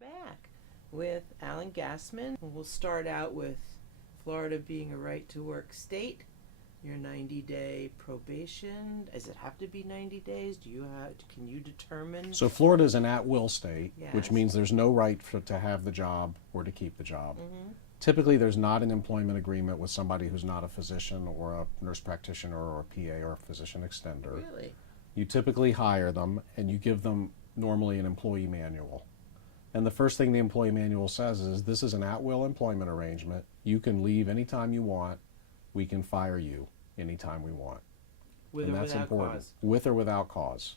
Back with Alan Gassman. We'll start out with Florida being a right to work state. Your 90-day probation. Does it have to be 90 days? Can you determine? So Florida is an at-will state, Yes. which means there's no right to have the job or to keep the job. Mm-hmm. Typically, there's not an employment agreement with somebody who's not a physician or a nurse practitioner or a PA or a physician extender. Really? You typically hire them and you give them normally an employee manual. And the first thing the employee manual says is, this is an at-will employment arrangement. You can leave anytime you want. We can fire you anytime we want. With And or that's without important. cause? With or without cause.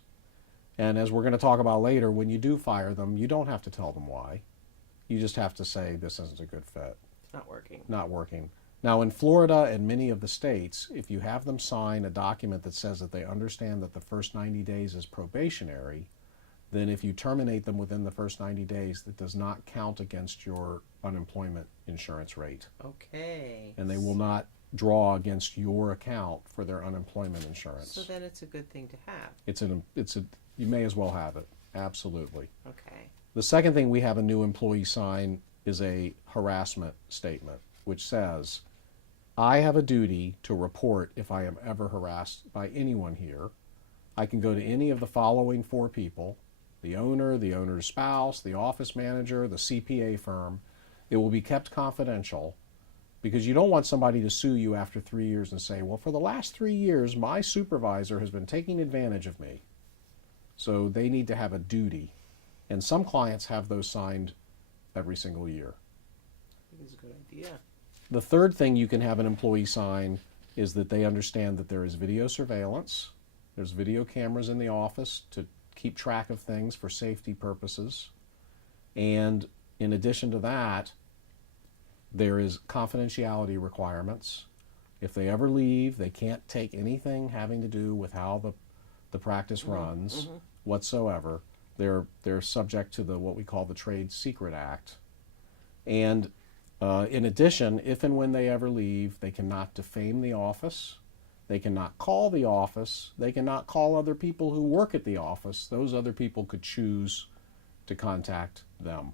And as we're going to talk about later, when you do fire them, you don't have to tell them why. You just have to say, this isn't a good fit. It's not working. Not working. Now, in Florida and many of the states, if you have them sign a document that says that they understand that the first 90 days is probationary, then if you terminate them within the first 90 days, that does not count against your unemployment insurance rate. Okay. And they will not draw against your account for their unemployment insurance. So then it's a good thing to have. You may as well have it. Absolutely. Okay. The second thing we have a new employee sign is a harassment statement, which says, I have a duty to report if I am ever harassed by anyone here. I can go to any of the following four people: the owner's spouse, the office manager, the CPA firm. It will be kept confidential because you don't want somebody to sue you after 3 years and say, well, for the last 3 years, my supervisor has been taking advantage of me. So they need to have a duty. And some clients have those signed every single year. I think it's a good idea. The third thing you can have an employee sign is that they understand that there is video surveillance. There's video cameras in the office to keep track of things for safety purposes. And in addition to that, there is confidentiality requirements. If they ever leave, they can't take anything having to do with how the practice runs whatsoever. They're subject to what we call the Trade Secret Act. And in addition, if and when they ever leave, they cannot defame the office. They cannot call the office. They cannot call other people who work at the office. Those other people could choose to contact them.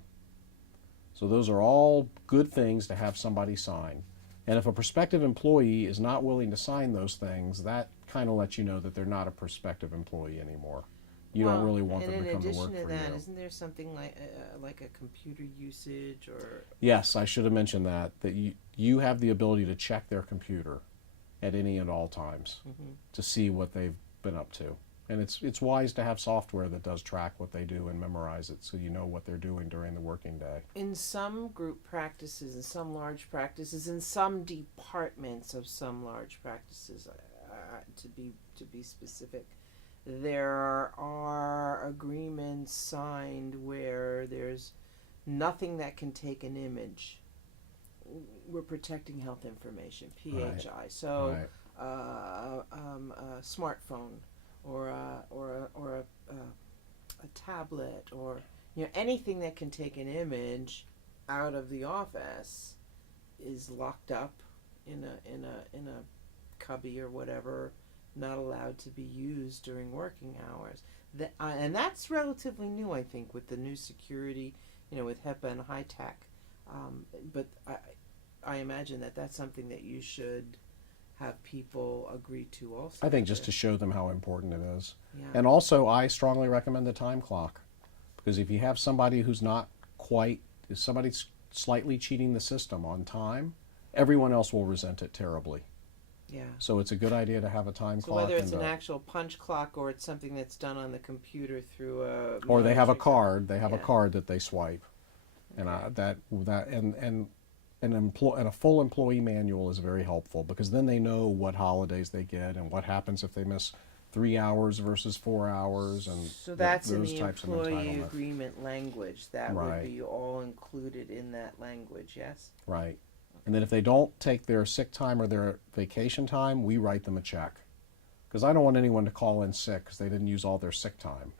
So those are all good things to have somebody sign. And if a prospective employee is not willing to sign those things, that kind of lets you know that they're not a prospective employee anymore. You don't really want them to come to work for you. And in addition to that, isn't there something like a computer usage or? Yes, I should have mentioned that you have the ability to check their computer at any and all times to see what they've been up to. And it's wise to have software that does track what they do and memorize it so you know what they're doing during the working day. In some group practices, in some large practices, in some departments of some large practices, to be specific, there are agreements signed where there's nothing that can take an image. We're protecting health information, PHI. Right. So, Right. A smartphone or a tablet or anything that can take an image out of the office is locked up in a cubby or whatever, not allowed to be used during working hours. And that's relatively new, I think, with the new security, with HIPAA and high tech. But I imagine that that's something that you should have people agree to also. I think just to show them how important it is. Yeah. And also, I strongly recommend the time clock. Because if you have somebody who's somebody's slightly cheating the system on time, everyone else will resent it terribly. Yeah. So it's a good idea to have a time So clock. whether it's an actual punch clock or it's something that's done on the computer through a... Or they have a magic- card. They have a Yeah. card that they swipe. And a full employee manual is very helpful because then they know what holidays they get and what happens if they miss 3 hours versus 4 hours and So that's in those the types of employee entitlement. agreement language. That Right. would be all included in that language, yes? Right. And then if they don't take their sick time or their vacation time, we write them a check. Because I don't want anyone to call in sick because they didn't use all their sick time.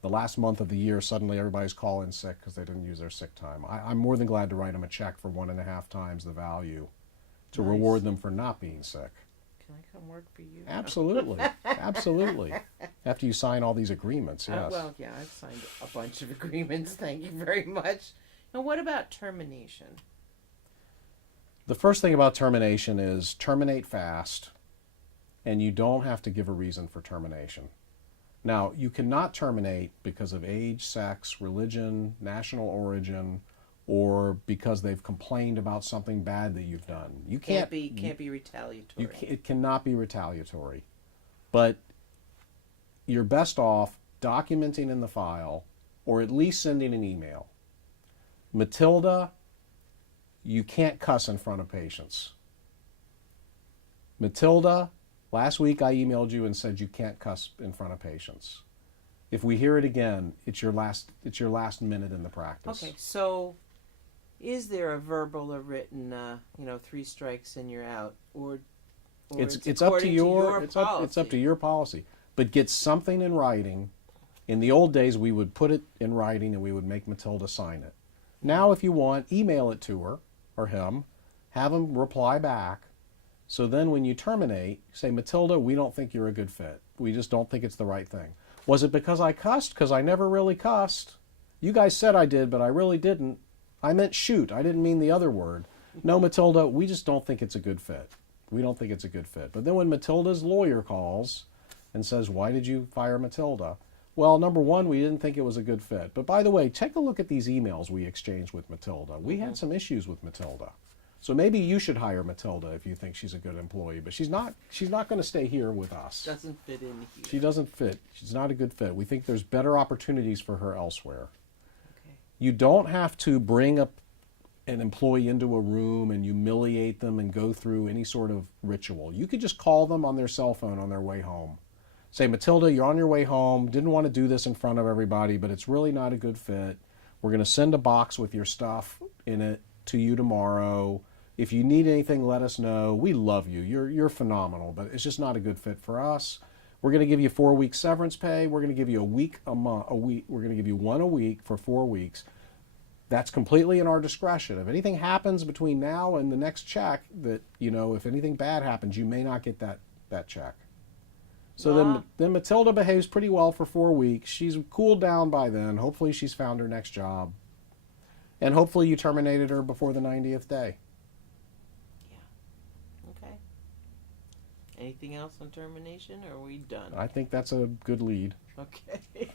The last month of the year, suddenly everybody's calling sick because they didn't use their sick time. I'm more than glad to write them a check for 1.5 times the value to Nice. reward them for not being sick. can I come work for you? Absolutely. Absolutely. After you sign all these agreements, yes. Well, yeah, I've signed a bunch of agreements. Thank you very much. And what about termination? The first thing about termination is terminate fast, and you don't have to give a reason for termination. Now, you cannot terminate because of age, sex, religion, national origin, or because they've complained about something bad that you've done. You Can't be retaliatory. it cannot be retaliatory. But you're best off documenting in the file, or at least sending an email. Matilda, you can't cuss in front of patients. Matilda, last week I emailed you and said you can't cuss in front of patients. If we hear it again, it's your last minute in the practice. Okay, so is there a verbal or written, 3 strikes and you're out, or it's up to your it's up to your policy. But get something in writing. In the old days, we would put it in writing and we would make Matilda sign it. Now, if you want, email it to her or him, have him reply back. So then when you terminate, say, Matilda, we don't think you're a good fit. We just don't think it's the right thing. Was it because I cussed? Because I never really cussed. You guys said I did, but I really didn't. I meant shoot. I didn't mean the other word. No, Matilda, we just don't think it's a good fit. We don't think it's a good fit. But then when Matilda's lawyer calls and says, why did you fire Matilda? Well, number one, we didn't think it was a good fit. But by the way, take a look at these emails we exchanged with Matilda. We had some issues with Matilda. So maybe you should hire Matilda if you think she's a good employee. But she's not going to stay here with us. Doesn't fit in here. She doesn't fit. She's not a good fit. We think there's better opportunities for her elsewhere. Okay. You don't have to bring up an employee into a room and humiliate them and go through any sort of ritual. You could just call them on their cell phone on their way home. Say, Matilda, you're on your way home. Didn't want to do this in front of everybody, but it's really not a good fit. We're going to send a box with your stuff in it to you tomorrow. If you need anything, let us know. We love you. You're phenomenal, but it's just not a good fit for us. We're going to give you 4 weeks severance pay. We're going to give you a week. We're going to give you one a week for 4 weeks. That's completely in our discretion. If anything happens between now and the next check, that if anything bad happens, you may not get that check. So then Matilda behaves pretty well for 4 weeks. She's cooled down by then. Hopefully she's found her next job. And hopefully you terminated her before the 90th day. Yeah. Okay. Anything else on termination, or are we done? I think that's a good lead. Okay.